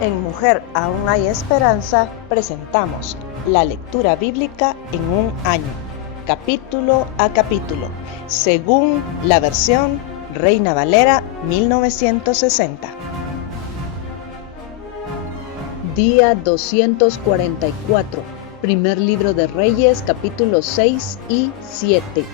En Mujer Aún Hay Esperanza presentamos la lectura bíblica en un año, capítulo a capítulo, según la versión Reina Valera 1960. Día 244, primer libro de Reyes, capítulos 6 y 7.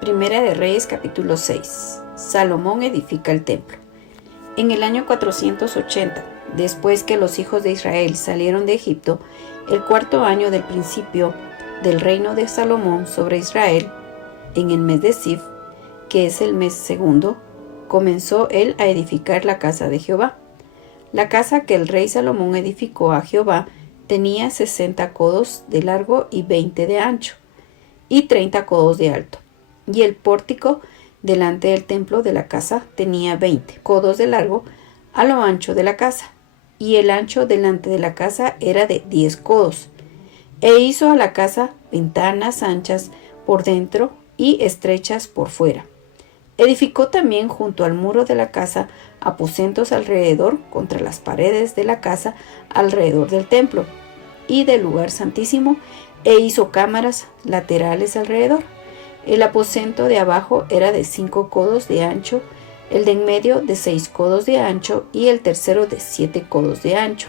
Primera de Reyes capítulo 6. Salomón edifica el templo. En el año 480, después que los hijos de Israel salieron de Egipto, el cuarto año del principio del reino de Salomón sobre Israel, en el mes de Sif, que es el mes segundo, comenzó él a edificar la casa de Jehová. La casa que el rey Salomón edificó a Jehová tenía 60 codos de largo y 20 de ancho, y 30 codos de alto. Y el pórtico delante del templo de la casa tenía 20 codos de largo a lo ancho de la casa, y el ancho delante de la casa era de 10 codos. E hizo a la casa ventanas anchas por dentro y estrechas por fuera. Edificó también junto al muro de la casa aposentos alrededor contra las paredes de la casa alrededor del templo y del lugar santísimo, e hizo cámaras laterales alrededor. El aposento de abajo era de 5 codos de ancho, el de en medio de 6 codos de ancho y el tercero de 7 codos de ancho,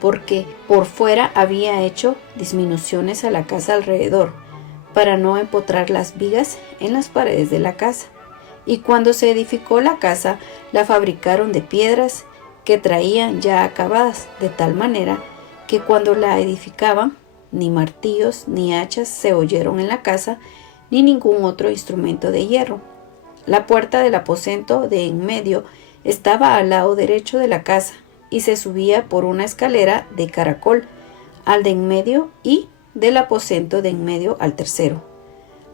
porque por fuera había hecho disminuciones a la casa alrededor, para no empotrar las vigas en las paredes de la casa. Y cuando se edificó la casa, la fabricaron de piedras que traían ya acabadas, de tal manera que cuando la edificaban, ni martillos ni hachas se oyeron en la casa, ni ningún otro instrumento de hierro. La puerta del aposento de en medio estaba al lado derecho de la casa, y se subía por una escalera de caracol al de en medio y del aposento de en medio al tercero.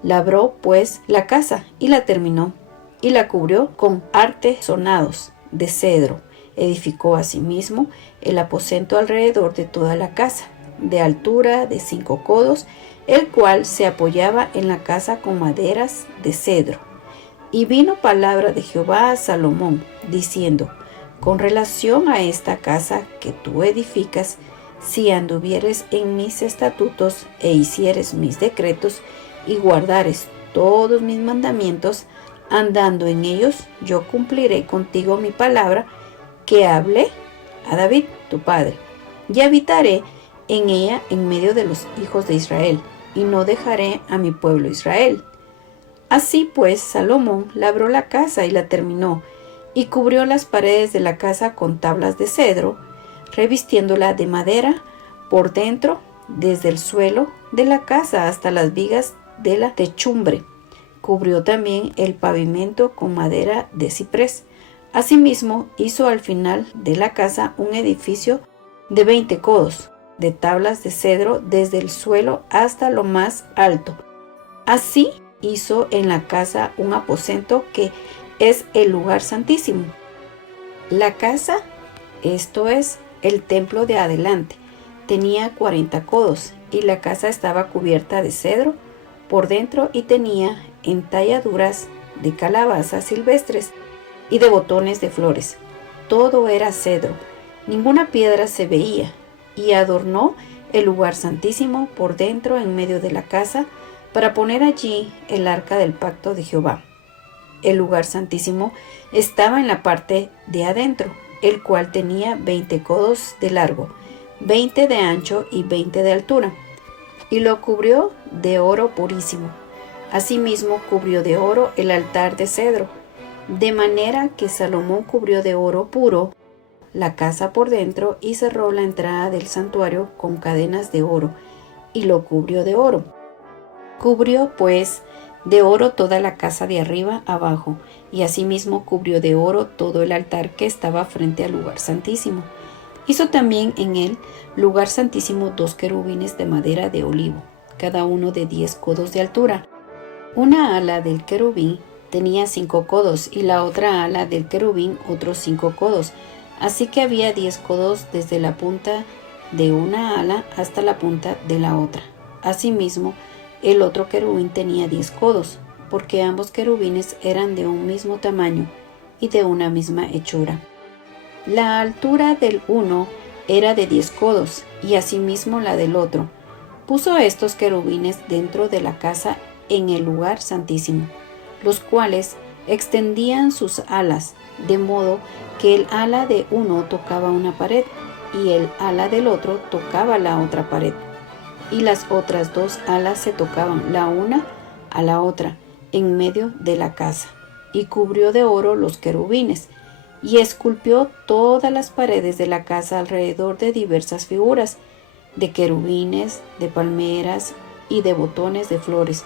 Labró pues la casa y la terminó, y la cubrió con artesonados de cedro. Edificó asimismo el aposento alrededor de toda la casa, de altura de 5 codos, el cual se apoyaba en la casa con maderas de cedro. Y vino palabra de Jehová a Salomón, diciendo: con relación a esta casa que tú edificas, si anduvieres en mis estatutos e hicieres mis decretos y guardares todos mis mandamientos, andando en ellos, yo cumpliré contigo mi palabra que hablé a David tu padre, y habitaré en ella en medio de los hijos de Israel, y no dejaré a mi pueblo Israel. Así pues, Salomón labró la casa y la terminó, y cubrió las paredes de la casa con tablas de cedro, revistiéndola de madera por dentro, desde el suelo de la casa hasta las vigas de la techumbre. Cubrió también el pavimento con madera de ciprés. Asimismo, hizo al final de la casa un edificio de 20 codos, de tablas de cedro desde el suelo hasta lo más alto. Así hizo en la casa un aposento que es el lugar santísimo. La casa, esto es, el templo de adelante, tenía 40 codos, y la casa estaba cubierta de cedro por dentro y tenía entalladuras de calabazas silvestres y de botones de flores. Todo era cedro, ninguna piedra se veía, y adornó el lugar santísimo por dentro en medio de la casa, para poner allí el arca del pacto de Jehová. El lugar santísimo estaba en la parte de adentro, el cual tenía 20 codos de largo, 20 de ancho y 20 de altura, y lo cubrió de oro purísimo. Asimismo cubrió de oro el altar de cedro, de manera que Salomón cubrió de oro puro la casa por dentro, y cerró la entrada del santuario con cadenas de oro, y lo cubrió de oro. Cubrió pues de oro toda la casa de arriba abajo, y asimismo cubrió de oro todo el altar que estaba frente al lugar santísimo. Hizo también en el lugar santísimo 2 querubines de madera de olivo, cada uno de 10 codos de altura. Una ala del querubín tenía 5 codos, y la otra ala del querubín otros 5 codos, así que había 10 codos desde la punta de una ala hasta la punta de la otra. Asimismo, el otro querubín tenía 10 codos, porque ambos querubines eran de un mismo tamaño y de una misma hechura. La altura del uno era de 10 codos, y asimismo la del otro. Puso estos querubines dentro de la casa en el lugar santísimo, los cuales extendían sus alas, de modo que el ala de uno tocaba una pared, y el ala del otro tocaba la otra pared, y las otras dos alas se tocaban la una a la otra en medio de la casa, y cubrió de oro los querubines, y esculpió todas las paredes de la casa alrededor de diversas figuras, de querubines, de palmeras y de botones de flores,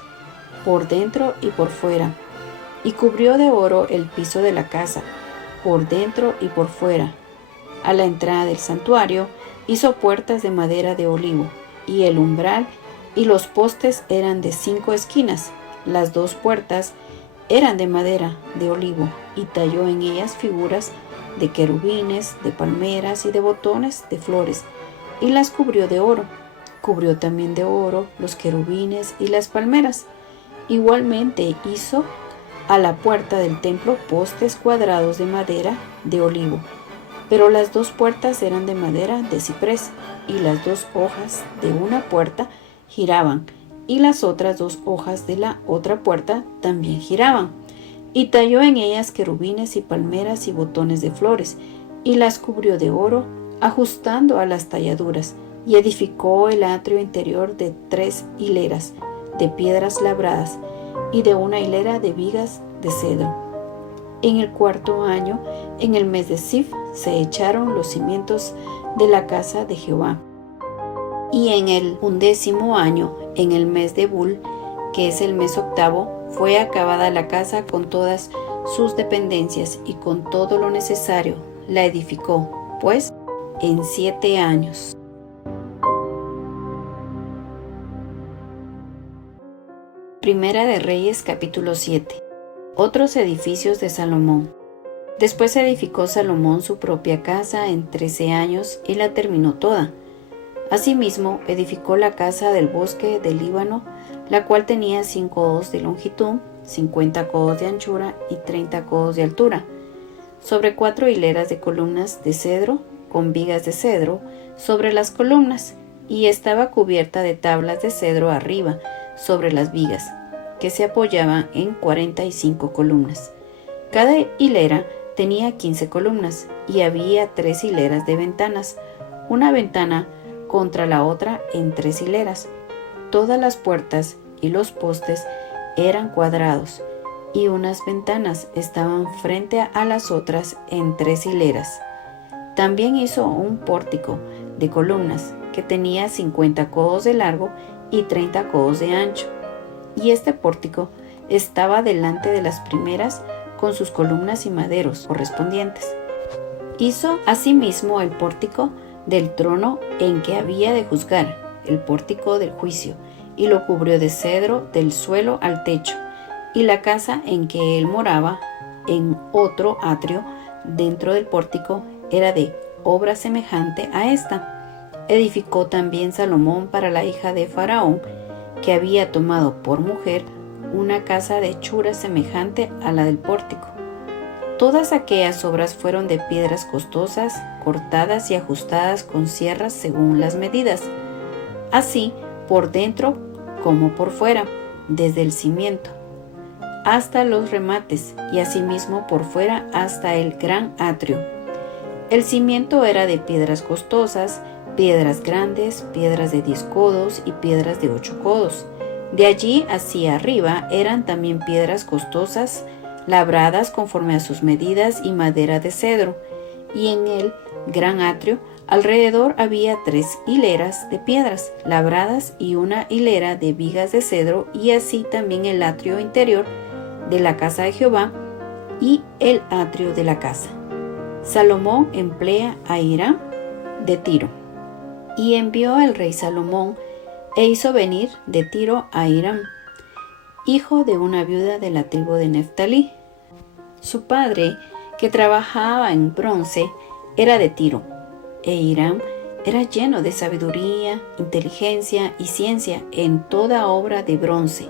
por dentro y por fuera, y cubrió de oro el piso de la casa, por dentro y por fuera. A la entrada del santuario hizo puertas de madera de olivo, y el umbral y los postes eran de 5 esquinas. Las 2 puertas eran de madera de olivo, y talló en ellas figuras de querubines, de palmeras y de botones de flores, y las cubrió de oro. Cubrió también de oro los querubines y las palmeras. Igualmente hizo a la puerta del templo postes cuadrados de madera de olivo, pero las 2 puertas eran de madera de ciprés, y las 2 hojas de una puerta giraban, y las otras 2 hojas de la otra puerta también giraban. Y talló en ellas querubines y palmeras y botones de flores, y las cubrió de oro, ajustando a las talladuras, y edificó el atrio interior de 3 hileras de piedras labradas, y de una hilera de vigas de cedro. En el 4º año, en el mes de Sif, se echaron los cimientos de la casa de Jehová. Y en el 11º año, en el mes de Bul, que es el mes 8º, fue acabada la casa con todas sus dependencias y con todo lo necesario. La edificó, pues, en 7 años. Primera de Reyes, capítulo 7. Otros edificios de Salomón. Después edificó Salomón su propia casa en 13 años y la terminó toda. Asimismo, edificó la casa del bosque del Líbano, la cual tenía 5 codos de longitud, 50 codos de anchura y 30 codos de altura, sobre 4 hileras de columnas de cedro, con vigas de cedro sobre las columnas, y estaba cubierta de tablas de cedro arriba, sobre las vigas, que se apoyaban en 45 columnas. Cada hilera tenía 15 columnas, y había 3 hileras de ventanas, una ventana contra la otra en 3 hileras. Todas las puertas y los postes eran cuadrados, y unas ventanas estaban frente a las otras en 3 hileras. También hizo un pórtico de columnas que tenía 50 codos de largo y 30 codos de ancho, y este pórtico estaba delante de las primeras con sus columnas y maderos correspondientes. Hizo asimismo el pórtico del trono en que había de juzgar, el pórtico del juicio, y lo cubrió de cedro del suelo al techo, y la casa en que él moraba, en otro atrio dentro del pórtico, era de obra semejante a esta. Edificó también Salomón para la hija de Faraón, que había tomado por mujer, una casa de hechura semejante a la del pórtico. Todas aquellas obras fueron de piedras costosas, cortadas y ajustadas con sierras según las medidas, así por dentro como por fuera, desde el cimiento hasta los remates, y asimismo por fuera hasta el gran atrio. El cimiento era de piedras costosas, piedras grandes, piedras de 10 codos y piedras de 8 codos. De allí hacia arriba eran también piedras costosas, labradas conforme a sus medidas, y madera de cedro. Y en el gran atrio alrededor había 3 hileras de piedras labradas y una hilera de vigas de cedro, y así también el atrio interior de la casa de Jehová y el atrio de la casa. Salomón emplea a Hiram de Tiro. Y envió el rey Salomón e hizo venir de Tiro a Hiram, hijo de una viuda de la tribu de Neftalí. Su padre, que trabajaba en bronce, era de Tiro, e Hiram era lleno de sabiduría, inteligencia y ciencia en toda obra de bronce.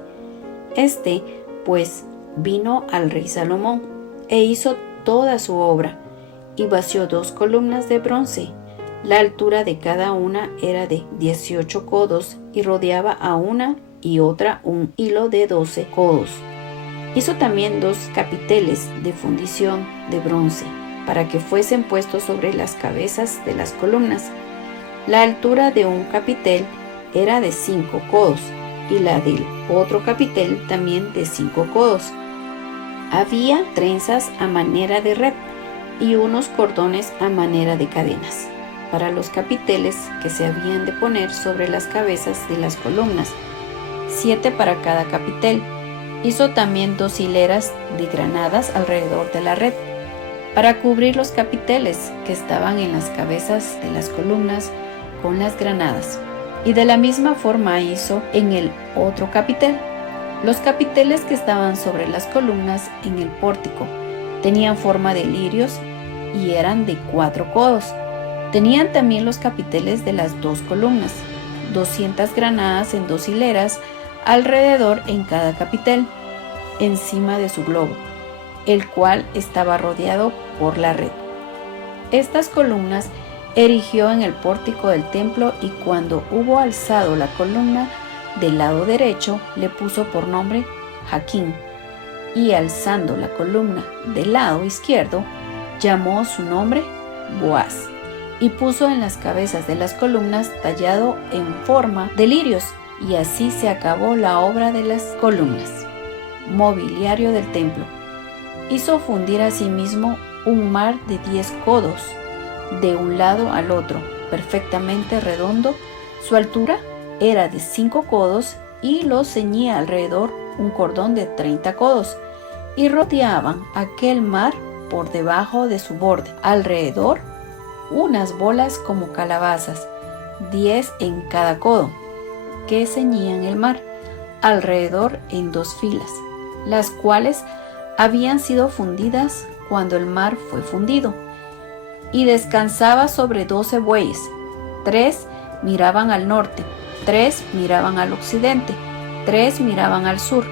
Pues, vino al rey Salomón e hizo toda su obra, y vació 2 columnas de bronce. La altura de cada una era de 18 codos y rodeaba a una y otra un hilo de 12 codos. Hizo también 2 capiteles de fundición de bronce, para que fuesen puestos sobre las cabezas de las columnas. La altura de un capitel era de 5 codos, y la del otro capitel también de 5 codos. Había trenzas a manera de red, y unos cordones a manera de cadenas, para los capiteles que se habían de poner sobre las cabezas de las columnas, 7 para cada capitel. Hizo también 2 hileras de granadas alrededor de la red, para cubrir los capiteles que estaban en las cabezas de las columnas con las granadas. Y de la misma forma hizo en el otro capitel. Los capiteles que estaban sobre las columnas en el pórtico tenían forma de lirios y eran de 4 codos. Tenían también los capiteles de las 2 columnas, 200 granadas en 2 hileras alrededor en cada capitel, encima de su globo, el cual estaba rodeado por la red. Estas columnas erigió en el pórtico del templo, y cuando hubo alzado la columna del lado derecho, le puso por nombre Jaquín, y alzando la columna del lado izquierdo, llamó su nombre Boaz, y puso en las cabezas de las columnas tallado en forma de lirios, y así se acabó la obra de las columnas. Mobiliario del templo. Hizo fundir asimismo un mar de 10 codos, de un lado al otro, perfectamente redondo. Su altura era de 5 codos, y lo ceñía alrededor un cordón de 30 codos, y rodeaban aquel mar por debajo de su borde, alrededor unas bolas como calabazas, 10 en cada codo, que ceñían el mar, alrededor en 2 filas, las cuales habían sido fundidas cuando el mar fue fundido. Y descansaba sobre 12 bueyes, 3 miraban al norte, 3 miraban al occidente, 3 miraban al sur,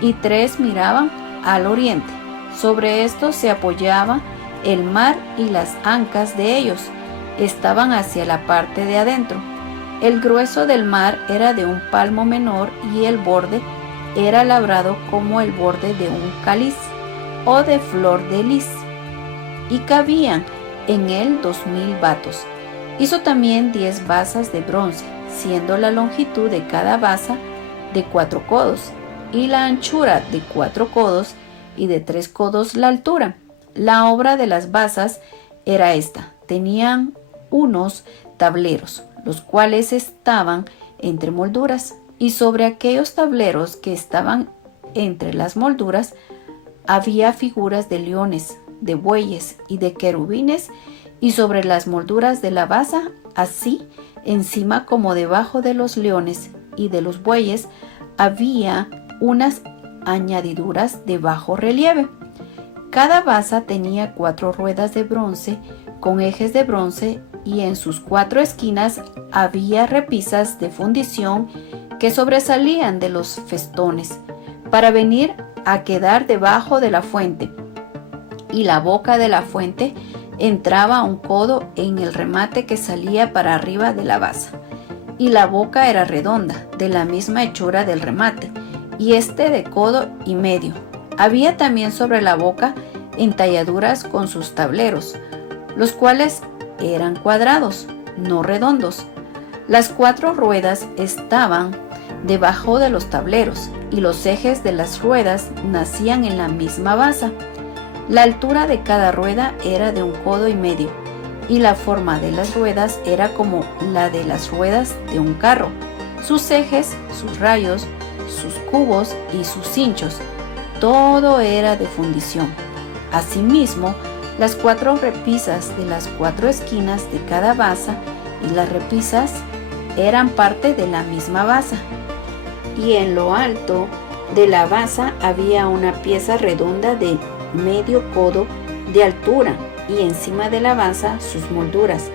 y 3 miraban al oriente. Sobre esto se apoyaba el mar, y las ancas de ellos estaban hacia la parte de adentro. El grueso del mar era de un palmo menor, y el borde era labrado como el borde de un cáliz o de flor de lis, y cabían en él 2000 batos. Hizo también 10 basas de bronce, siendo la longitud de cada basa de 4 codos, y la anchura de 4 codos, y de 3 codos la altura. La obra de las basas era esta: tenían unos tableros, los cuales estaban entre molduras, y sobre aquellos tableros que estaban entre las molduras había figuras de leones, de bueyes y de querubines, y sobre las molduras de la basa, así encima como debajo de los leones y de los bueyes, había unas añadiduras de bajo relieve. Cada basa tenía 4 ruedas de bronce con ejes de bronce, y en sus 4 esquinas había repisas de fundición que sobresalían de los festones para venir a quedar debajo de la fuente, y la boca de la fuente entraba a un codo en el remate que salía para arriba de la basa, y la boca era redonda, de la misma hechura del remate, y de codo y medio. Había también sobre la boca entalladuras con sus tableros, los cuales eran cuadrados, no redondos. Las 4 ruedas estaban debajo de los tableros, y los ejes de las ruedas nacían en la misma basa. La altura de cada rueda era de 1 codo y medio, y la forma de las ruedas era como la de las ruedas de un carro. Sus ejes, sus rayos, sus cubos y sus cinchos, todo era de fundición. Asimismo, las 4 repisas de las 4 esquinas de cada basa, y las repisas eran parte de la misma basa. Y en lo alto de la basa había una pieza redonda de medio codo de altura, y encima de la basa sus molduras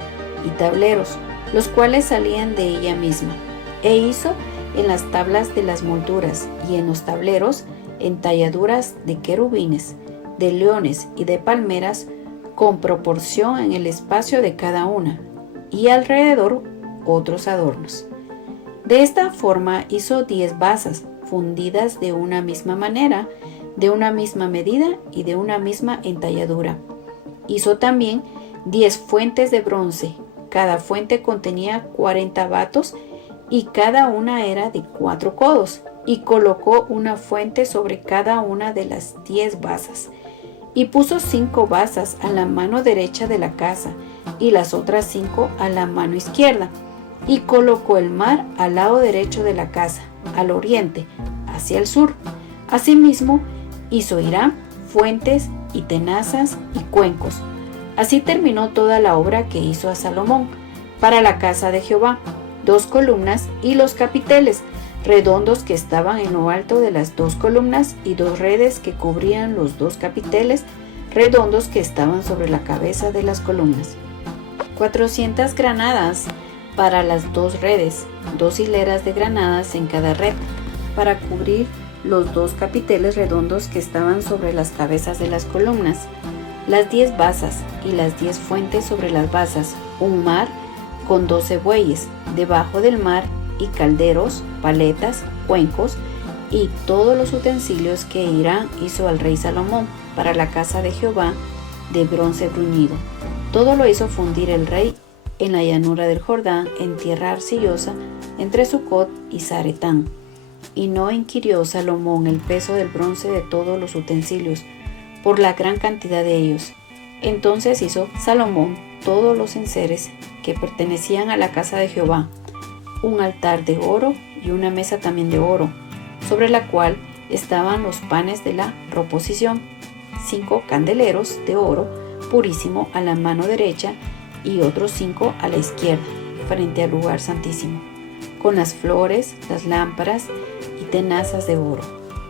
y tableros, los cuales salían de ella misma, e hizo en las tablas de las molduras y en los tableros entalladuras de querubines, de leones y de palmeras, con proporción en el espacio de cada una, y alrededor otros adornos. De esta forma hizo 10 basas, fundidas de una misma manera, de una misma medida y de una misma entalladura. Hizo también 10 fuentes de bronce. Cada fuente contenía 40 batos y cada una era de 4 codos, y colocó una fuente sobre cada una de las 10 basas. Y puso 5 basas a la mano derecha de la casa y las otras 5 a la mano izquierda. Y colocó el mar al lado derecho de la casa, al oriente, hacia el sur. Asimismo, hizo Hiram fuentes y tenazas y cuencos. Así terminó toda la obra que hizo a Salomón para la casa de Jehová: 2 columnas y los capiteles redondos que estaban en lo alto de las 2 columnas, y 2 redes que cubrían los 2 capiteles redondos que estaban sobre la cabeza de las columnas. 400 granadas para las 2 redes, 2 hileras de granadas en cada red, para cubrir los 2 capiteles redondos que estaban sobre las cabezas de las columnas, las 10 basas y las 10 fuentes sobre las basas, un mar con 12 bueyes debajo del mar, y calderos, paletas, cuencos y todos los utensilios que Hiram hizo al rey Salomón para la casa de Jehová de bronce bruñido. Todo lo hizo fundir el rey en la llanura del Jordán, en tierra arcillosa, entre Sucot y Zaretán. Y no inquirió Salomón el peso del bronce de todos los utensilios, por la gran cantidad de ellos. Entonces hizo Salomón todos los enseres que pertenecían a la casa de Jehová, un altar de oro y una mesa también de oro, sobre la cual estaban los panes de la proposición, 5 candeleros de oro purísimo a la mano derecha y otros 5 a la izquierda, frente al lugar santísimo, con las flores, las lámparas y tenazas de oro.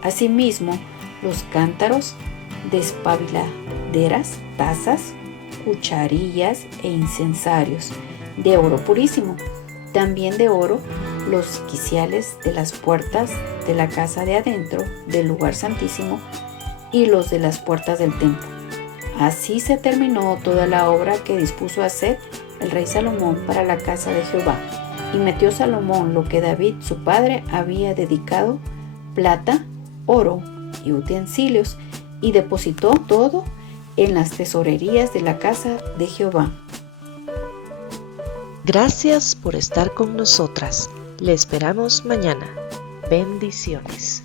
Asimismo, los cántaros, despabiladeras, tazas, cucharillas e incensarios de oro purísimo. También de oro los quiciales de las puertas de la casa de adentro del lugar santísimo y los de las puertas del templo. Así se terminó toda la obra que dispuso hacer el rey Salomón para la casa de Jehová. Y metió Salomón lo que David su padre había dedicado, plata, oro y utensilios, y depositó todo en las tesorerías de la casa de Jehová. Gracias por estar con nosotras. Le esperamos mañana. Bendiciones.